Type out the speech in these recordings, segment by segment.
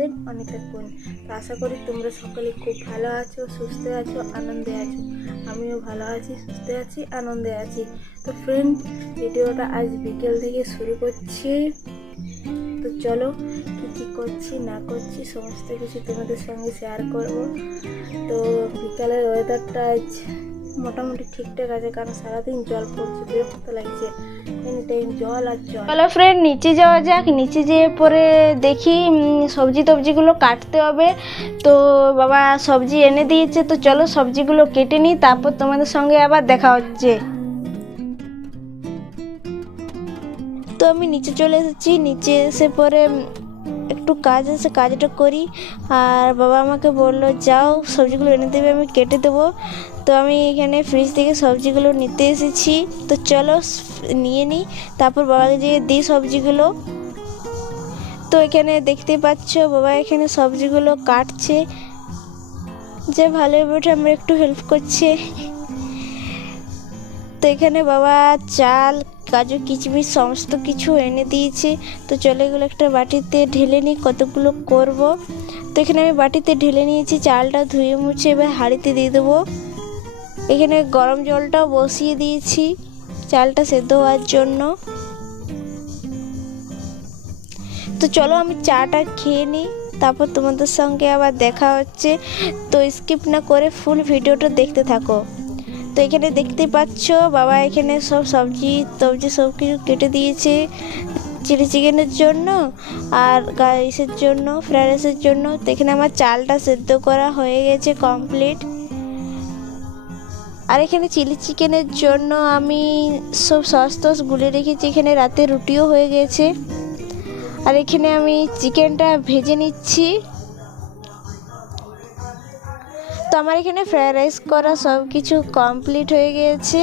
Same অনিতার বোন। তো আশা করি তোমরা সকলে খুব ভালো আছো, সুস্থ আছো, আনন্দে আছো। আমিও ভালো আছি, সুস্থ আছি, আনন্দে আছি। তো ফ্রেন্ড, ভিডিওটা আজ বিকেল থেকে শুরু করছি। তো চলো কী করছি না করছি সমস্ত কিছু তোমাদের সঙ্গে শেয়ার করব। তো বিকালের ওয়েদারটা আজ মোটামুটি ঠিকঠাক আছে, কারণ সারাদিন জল পড়ছে, বিরক্ত লাগছে, এনি টাইম জল আর জল। চলো ফ্রেন্ড, নিচে যাওয়া যাক। নিচে যেয়ে পরে দেখি সবজিগুলো কাটতে হবে। তো বাবা সবজি এনে দিয়েছে, তো চলো সবজিগুলো কেটে নিই, তারপর তোমাদের সঙ্গে আবার দেখা হচ্ছে। তো আমি নিচে চলে এসেছি। নিচে এসে পরে একটু কাজ আছে, কাজটা করি। আর বাবা আমাকে বললো যাও সবজিগুলো এনে দেবে, আমি কেটে দেবো। তো আমি এখানে ফ্রিজ থেকে সবজিগুলো নিতে এসেছি। তো চলো নিয়ে নিই, তারপর বাবাকে দিয়ে দিই সবজিগুলো। তো এখানে দেখতে পাচ্ছ বাবা এখানে সবজিগুলো কাটছে, যে ভালোই বটে, আমরা একটু হেল্প করছে। তো এখানে বাবা চাল, কাজু, কিশমিশ সমস্ত কিছু এনে দিয়েছে। তো চলে এগুলো একটা বাটিতে ঢেলে নিই, কতগুলো করব। তো এখানে আমি বাটিতে ঢেলে নিয়েছি, চালটা ধুয়ে মুছে এবার হাঁড়িতে দিয়ে দেবো। এখানে গরম জলটাও বসিয়ে দিয়েছি চালটা সেদ্ধ হওয়ার জন্য। তো চলো আমি চাটা খেয়ে নিই, তারপর তোমাদের সঙ্গে আবার দেখা হচ্ছে। তো স্কিপ না করে ফুল ভিডিওটা দেখতে থাকো। তো এখানে দেখতে পাচ্ছ বাবা এখানে সব সবজি সব কিছু কেটে দিয়েছে চিলি চিকেনের জন্য আর রাইসের জন্য, ফ্রাইড রাইসের জন্য। তো এখানে আমার চালটা সেদ্ধ করা হয়ে গেছে কমপ্লিট। আর এখানে চিলি চিকেনের জন্য আমি সব সস গুলে রেখেছি। এখানে রাতে রুটিও হয়ে গেছে। আর এখানে আমি চিকেনটা ভেজে নিচ্ছি। তো আমার এখানে ফ্রাইড রাইস করা সব কিছু কমপ্লিট হয়ে গিয়েছে।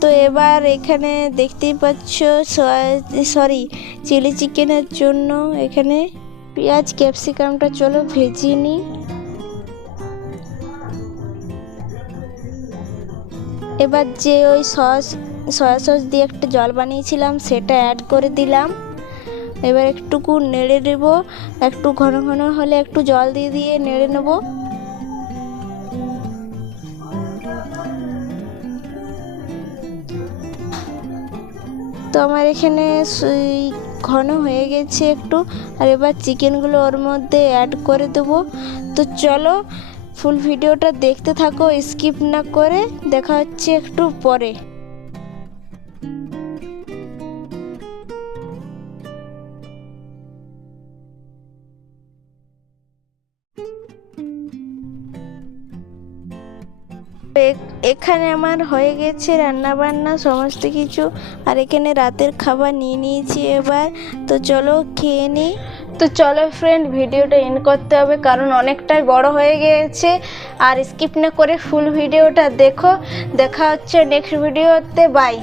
তো এবার এখানে দেখতেই পাচ্ছ চিলি চিকেনের জন্য এখানে পেঁয়াজ ক্যাপসিকামটা চলো ভেজে নিই। এবার যে ওই সয়া সস দিয়ে একটা জল বানিয়েছিলাম সেটা অ্যাড করে দিলাম। এবার একটুকু নেড়ে নেব, একটু ঘন ঘন হলে একটু জল দিয়ে নেড়ে নেব। তো আমার এখানে ঘন হয়ে গেছে একটু। আর এবার চিকেনগুলো ওর মধ্যে অ্যাড করে দেবো। তো চলো ফুল ভিডিওটা দেখতে থাকো, স্কিপ না করে। দেখা হচ্ছে একটু পরে। এখানে আমার হয়ে গেছে রান্না বান্না সমস্ত কিছু। আর এখানে রাতের খাবার নিয়ে নিয়েছি এবার। তো চলো খেয়ে নিই। তো চলো ফ্রেন্ড, ভিডিওটা এন্ড করতে হবে, কারণ অনেকটাই বড় হয়ে গিয়েছে। আর স্কিপ না করে ফুল ভিডিওটা দেখো। দেখা হচ্ছে নেক্সট ভিডিওতে। বাই।